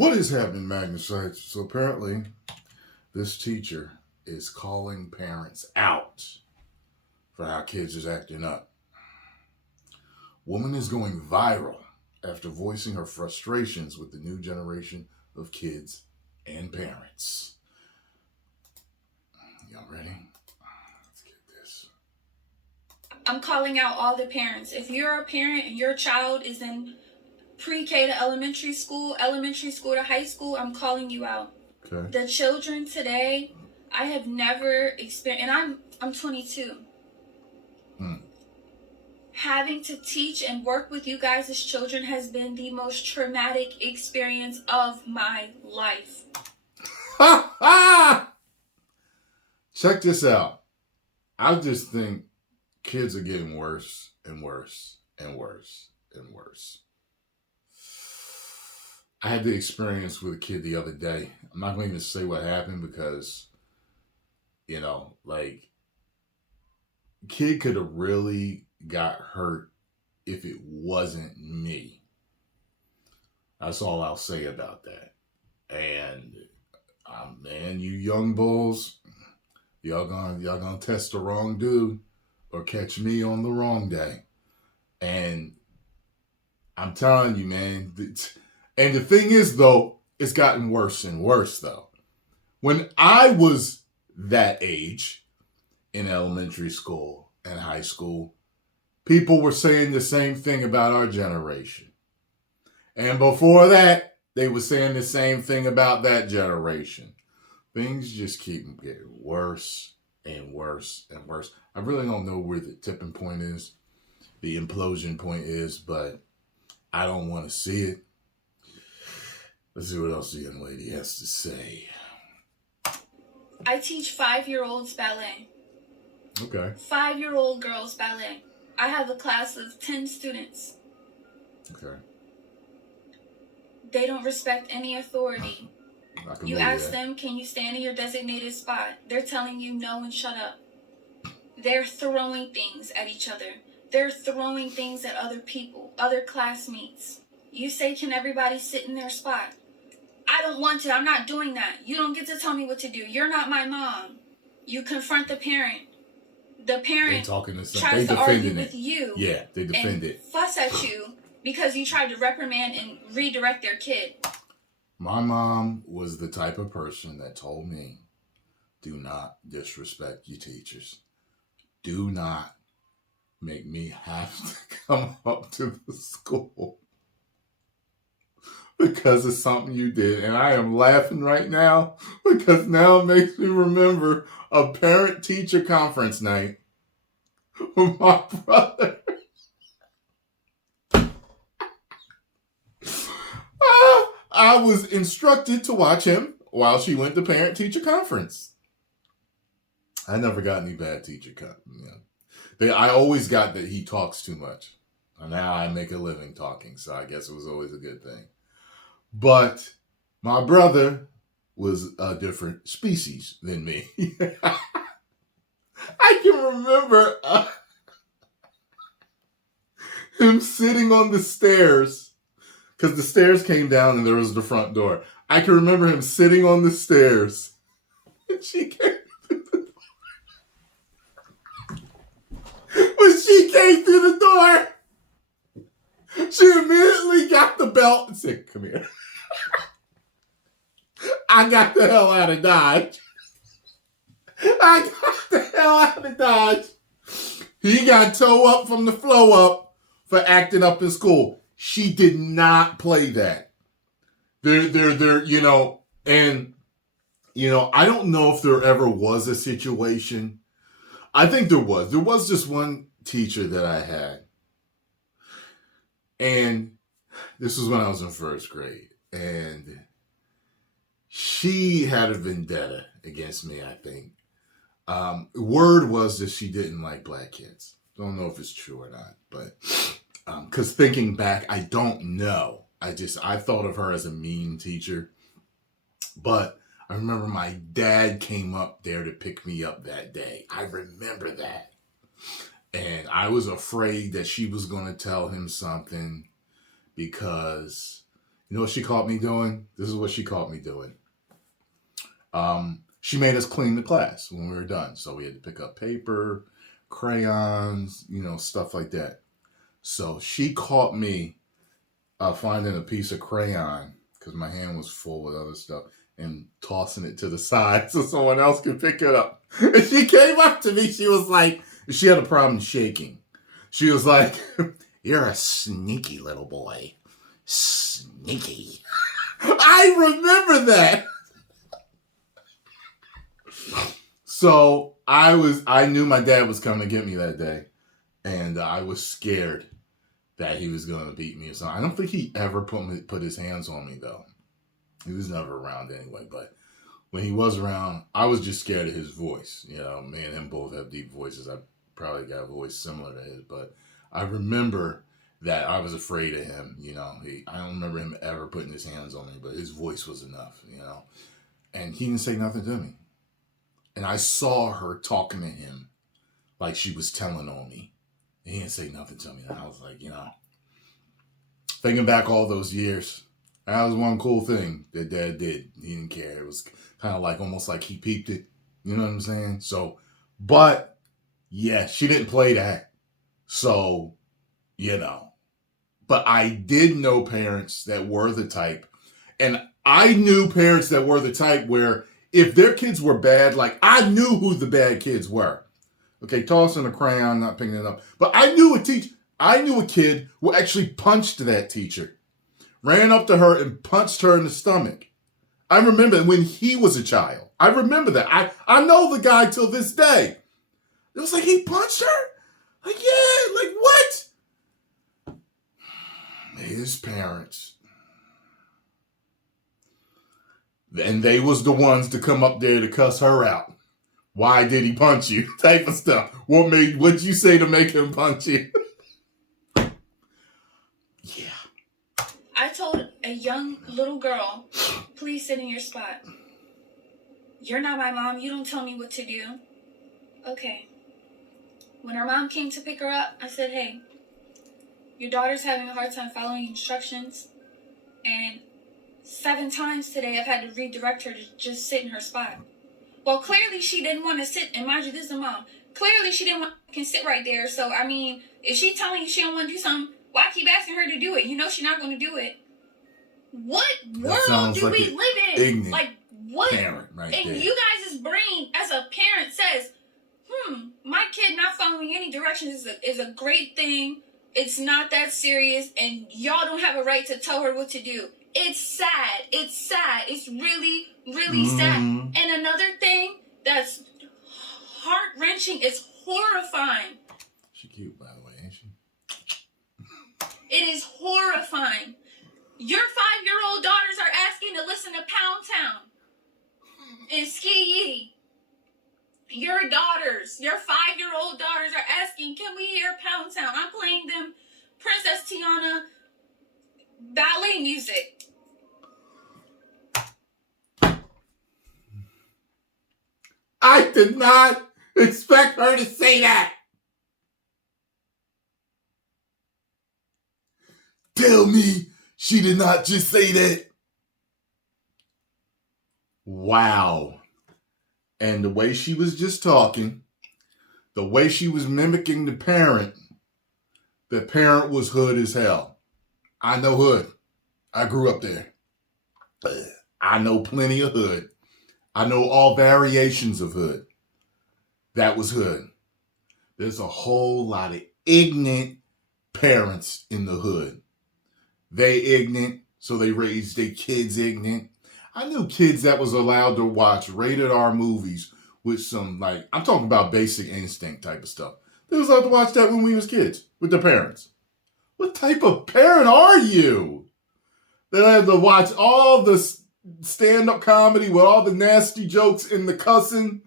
What is happening, Magnus? So apparently, this teacher is calling parents out for how kids is acting up. Woman is going viral after voicing her frustrations with the new generation of kids and parents. Y'all ready? Let's get this. I'm calling out all the parents. If you're a parent and your child is in pre-K to elementary school to high school, I'm calling you out. Okay. The children today, I have never experienced, and I'm 22. Having to teach and work with you guys as children has been the most traumatic experience of my life. Check this out. I just think kids are getting worse and worse and worse and worse. I had the experience with a kid the other day. I'm not going to even say what happened because, kid could have really got hurt if it wasn't me. That's all I'll say about that. And, man, you young bulls, y'all gonna test the wrong dude or catch me on the wrong day. And I'm telling you, man, and the thing is, though, it's gotten worse and worse, though. When I was that age in elementary school and high school, people were saying the same thing about our generation. And before that, they were saying the same thing about that generation. Things just keep getting worse and worse and worse. I really don't know where the tipping point is, the implosion point is, but I don't want to see it. Let's see what else the young lady has to say. I teach 5-year-olds ballet. Okay. 5-year-old girls ballet. I have a class of 10 students. Okay. They don't respect any authority. You ask them, can you stand in your designated spot? They're telling you no and shut up. They're throwing things at each other. They're throwing things at other people, other classmates. You say, can everybody sit in their spot? I don't want to. I'm not doing that. You don't get to tell me what to do. You're not my mom. You confront the parent. The parent tries to argue with you. Yeah, they defend it. Fuss at you because you tried to reprimand and redirect their kid. My mom was the type of person that told me, do not disrespect your teachers. Do not make me have to come up to the school because of something you did. And I am laughing right now because now it makes me remember a parent-teacher conference night with my brother. I was instructed to watch him while she went to parent-teacher conference. I never got any bad teacher I always got that he talks too much. And now I make a living talking, so I guess it was always a good thing. But my brother was a different species than me. I can remember him sitting on the stairs because the stairs came down and there was the front door. I can remember him sitting on the stairs and she came through the door. When she came through the door, she immediately got the belt and said, come here. I got the hell out of Dodge. He got toe up from the flow up for acting up in school. She did not play that. I don't know if there ever was a situation. I think there was. There was this one teacher that I had. And this was when I was in first grade. And she had a vendetta against me, I think. Word was that she didn't like black kids. Don't know if it's true or not. But because thinking back, I don't know. I thought of her as a mean teacher. But I remember my dad came up there to pick me up that day. I remember that. And I was afraid that she was going to tell him something because, You know what she caught me doing? This is what she caught me doing. She made us clean the class when we were done. So we had to pick up paper, crayons, stuff like that. So she caught me finding a piece of crayon because my hand was full with other stuff and tossing it to the side so someone else could pick it up. And she came up to me. She was like, she had a problem shaking. She was like, "You're a sneaky little boy. Sneaky." I remember that. So I knew my dad was coming to get me that day, and I was scared that he was going to beat me or something. I don't think he ever put his hands on me, though. He was never around anyway, but when he was around, I was just scared of his voice. Me and him both have deep voices. I probably got a voice similar to his, but I remember that I was afraid of him. I don't remember him ever putting his hands on me, but his voice was enough, and he didn't say nothing to me. And I saw her talking to him like she was telling on me. And he didn't say nothing to me. And I was like, thinking back all those years, that was one cool thing that Dad did. He didn't care. It was kind of like almost like he peeped it. You know what I'm saying? So, but yeah, she didn't play that. So, But I did know parents that were the type. And I knew parents that were the type where if their kids were bad, like I knew who the bad kids were. Okay, tossing a crayon, not picking it up. But I knew a kid who actually punched that teacher. Ran up to her and punched her in the stomach. I remember when he was a child. I remember that. I know the guy till this day. It was like he punched her? Like, yeah, like what? His parents. And they was the ones to come up there to cuss her out. Why did he punch you? Type of stuff. What'd you say to make him punch you? Yeah. I told a young little girl, please sit in your spot. You're not my mom. You don't tell me what to do. Okay. When her mom came to pick her up, I said, hey, your daughter's having a hard time following instructions. And 7 times today I've had to redirect her to just sit in her spot. Well, clearly she didn't want to sit, and mind you, this is a mom. Clearly she didn't want to sit right there. So, I mean, if she's telling you she don't want to do something, why keep asking her to do it? You know she's not going to do it. What world do we live in? Like, what? Parent right and there. You guys' brain as a parent says, my kid not following any directions is a great thing. It's not that serious, and y'all don't have a right to tell her what to do. It's sad. It's sad. It's really, really sad. And another thing that's heart-wrenching is horrifying. She's cute, by the way, ain't she? It is horrifying. Your 5-year-old daughters are asking to listen to Pound Town and Ski Yee. Your 5-year-old daughters are asking, can we hear Pound Town? I'm playing them Princess Tiana ballet music. I did not expect her to say that. Tell me she did not just say that. Wow. And the way she was just talking, the way she was mimicking the parent was hood as hell. I know hood. I grew up there. I know plenty of hood. I know all variations of hood. That was hood. There's a whole lot of ignorant parents in the hood. They ignorant, so they raised their kids ignorant. I knew kids that was allowed to watch rated R movies with some, I'm talking about Basic Instinct type of stuff. They was allowed to watch that when we was kids with their parents. What type of parent are you? That had to watch all the stand-up comedy with all the nasty jokes and the cussing.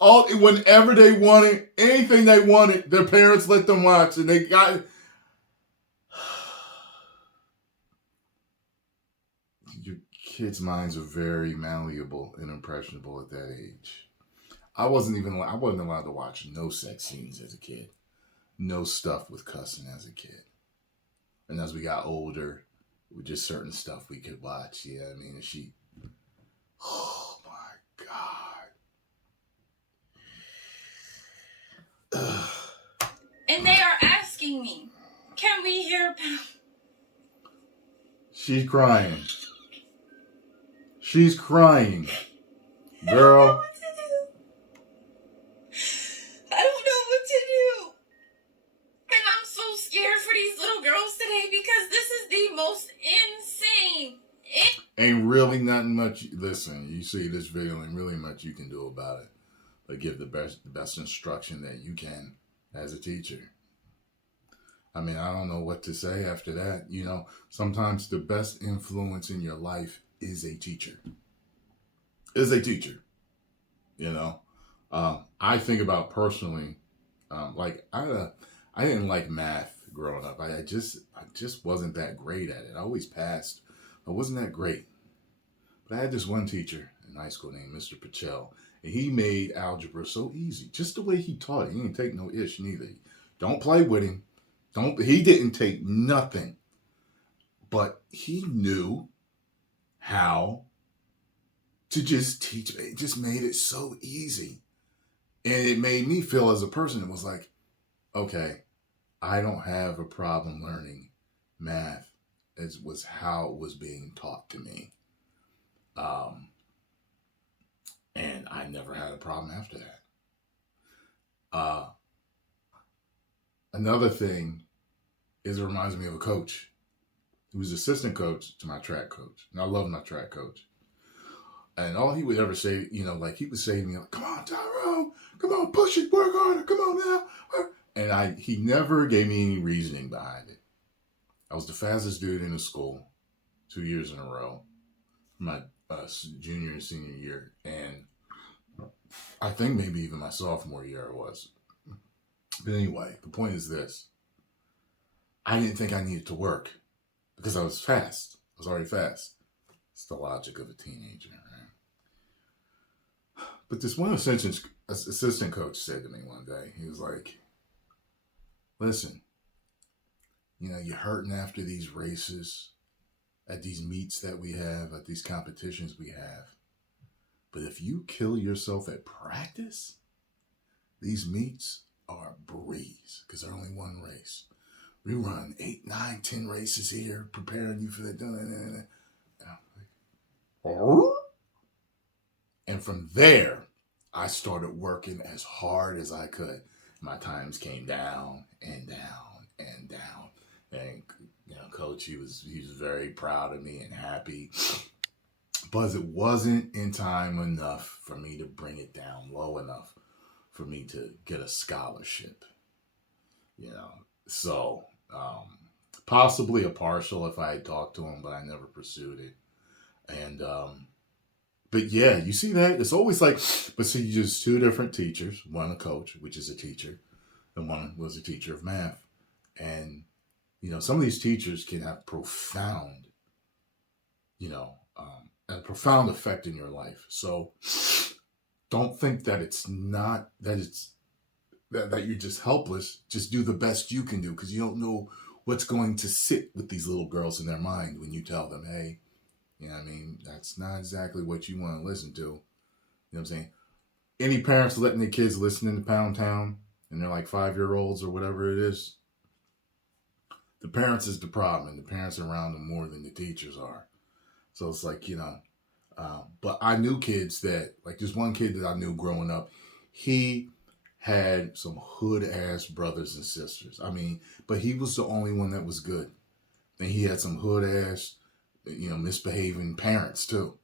Whenever they wanted, anything they wanted, their parents let them watch. And they got... Your kids' minds are very malleable and impressionable at that age. I wasn't allowed to watch no sex scenes as a kid. No stuff with cussing as a kid. And as we got older, with just certain stuff we could watch. Yeah, I mean, and she, oh my God. Ugh. And they are asking me, can we hear She's crying. She's crying. Girl. I don't know what to do. And I'm so scared for these little girls today because this is the most insane. Ain't really nothing much. Listen, you see this video, ain't really much you can do about it. But give the best instruction that you can as a teacher. I mean, I don't know what to say after that. You know, sometimes the best influence in your life is a teacher. Is a teacher. You know, I think about personally, like I didn't like math growing up. I just wasn't that great at it. I always passed. I wasn't that great. But I had this one teacher in high school named Mr. Pachel, and he made algebra so easy. Just the way he taught it. He didn't take no ish neither. Don't play with him. He didn't take nothing. But he knew how to just teach. It just made it so easy. And it made me feel as a person, it was like, okay, I don't have a problem learning math. It was how it was being taught to me. And I never had a problem after that. Another thing is it reminds me of a coach. He was assistant coach to my track coach. And I love my track coach. And all he would ever say, you know, like he would say to me, like, come on, Tyrone, come on, push it, work harder, come on now. And he never gave me any reasoning behind it. I was the fastest dude in the school 2 years in a row, my junior and senior year. And I think maybe even my sophomore year it was. But anyway, the point is this. I didn't think I needed to work because I was fast. I was already fast. It's the logic of a teenager, right? But this one assistant coach said to me one day, he was like, listen, you know, you're hurting after these races, at these meets that we have, at these competitions we have. But if you kill yourself at practice, these meets are a breeze because they're only one race. We run 8, 9, 10 races here, preparing you for that. And from there, I started working as hard as I could. My times came down and down and down. And you know, coach, he was very proud of me and happy. But it wasn't in time enough for me to bring it down low enough for me to get a scholarship. You know, so possibly a partial if I had talked to him, but I never pursued it. And but yeah, you see that? It's always like, but see, just two different teachers. One a coach, which is a teacher, and one was a teacher of math. And, you know, some of these teachers can have profound, you know, a profound effect in your life. So don't think that it's not, that it's, that you're just helpless. Just do the best you can do because you don't know what's going to sit with these little girls in their mind when you tell them, hey, you know what I mean? That's not exactly what you want to listen to. You know what I'm saying? Any parents letting their kids listen to Pound Town and they're like 5-year-olds or whatever it is, the parents is the problem and the parents are around them more than the teachers are. So it's like, you know, but I knew kids that, like this one kid that I knew growing up, he had some hood-ass brothers and sisters. I mean, but he was the only one that was good. And he had some hood-ass, you know, misbehaving parents too.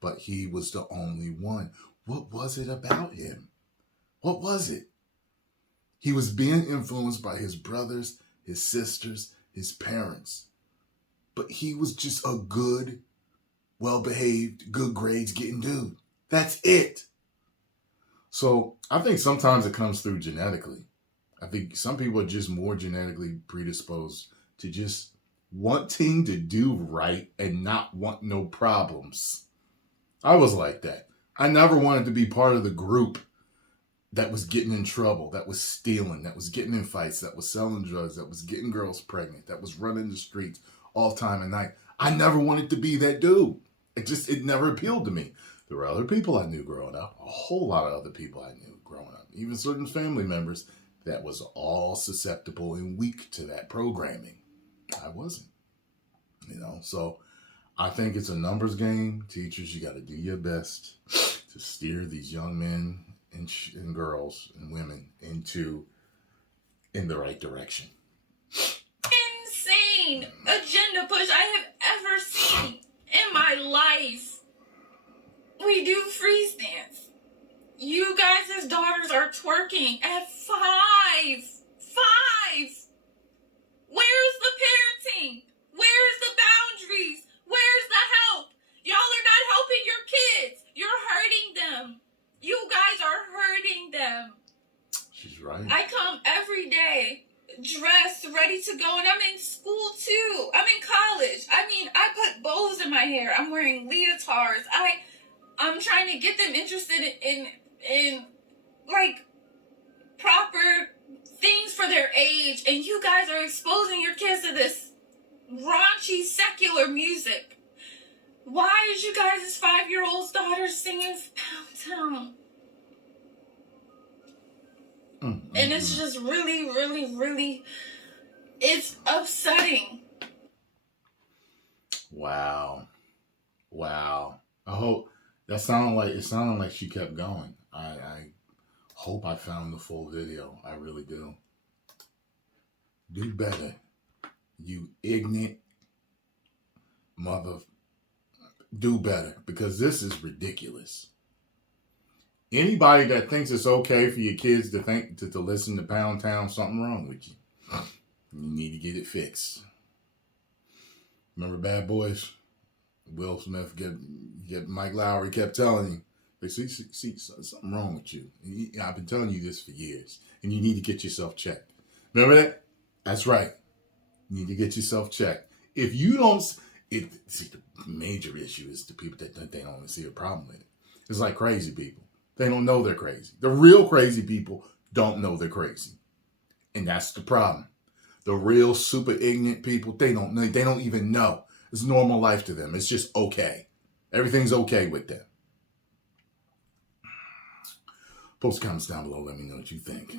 But he was the only one. What was it about him? What was it? He was being influenced by his brothers, his sisters, his parents. But he was just a good, well-behaved, good grades getting dude. That's it. So I think sometimes it comes through genetically. I think some people are just more genetically predisposed to just wanting to do right and not want no problems. I was like that. I never wanted to be part of the group that was getting in trouble, that was stealing, that was getting in fights, that was selling drugs, that was getting girls pregnant, that was running the streets all time and night. I never wanted to be that dude. It never appealed to me. There were other people I knew growing up, a whole lot of other people I knew growing up, even certain family members that was all susceptible and weak to that programming. I wasn't, so I think it's a numbers game. Teachers, you got to do your best to steer these young men and girls and women in the right direction. Insane agenda push I have ever seen in my life. We do freeze dance. You guys' daughters are twerking at 5. 5. Where's the parenting? Where's the boundaries? Where's the help? Y'all are not helping your kids. You're hurting them. You guys are hurting them. She's right. I come every day dressed, ready to go, and I'm in school too. I'm in college. I put bows in my hair. I'm wearing leotards. I'm trying to get them interested in like proper things for their age, and you guys are exposing your kids to this raunchy secular music. Why is you guys' 5-year-old's daughter singing Pound Town? And it's just really, really, really, it's upsetting. Wow. I hope it sounded like she kept going. I hope I found the full video. I really do. Do better, you ignorant mother. Do better, because this is ridiculous. Anybody that thinks it's okay for your kids to listen to Pound Town, something wrong with you. You need to get it fixed. Remember Bad Boys? Will Smith get Mike Lowry kept telling him, they see something wrong with you. I've been telling you this for years, and you need to get yourself checked. Remember that? That's right. You need to get yourself checked. If you don't, the major issue is the people that they don't see a problem with it. It's like crazy people. They don't know they're crazy. The real crazy people don't know they're crazy. And that's the problem. The real super ignorant people, they don't even know. It's normal life to them. It's just okay. Everything's okay with them. Post comments down below. Let me know what you think.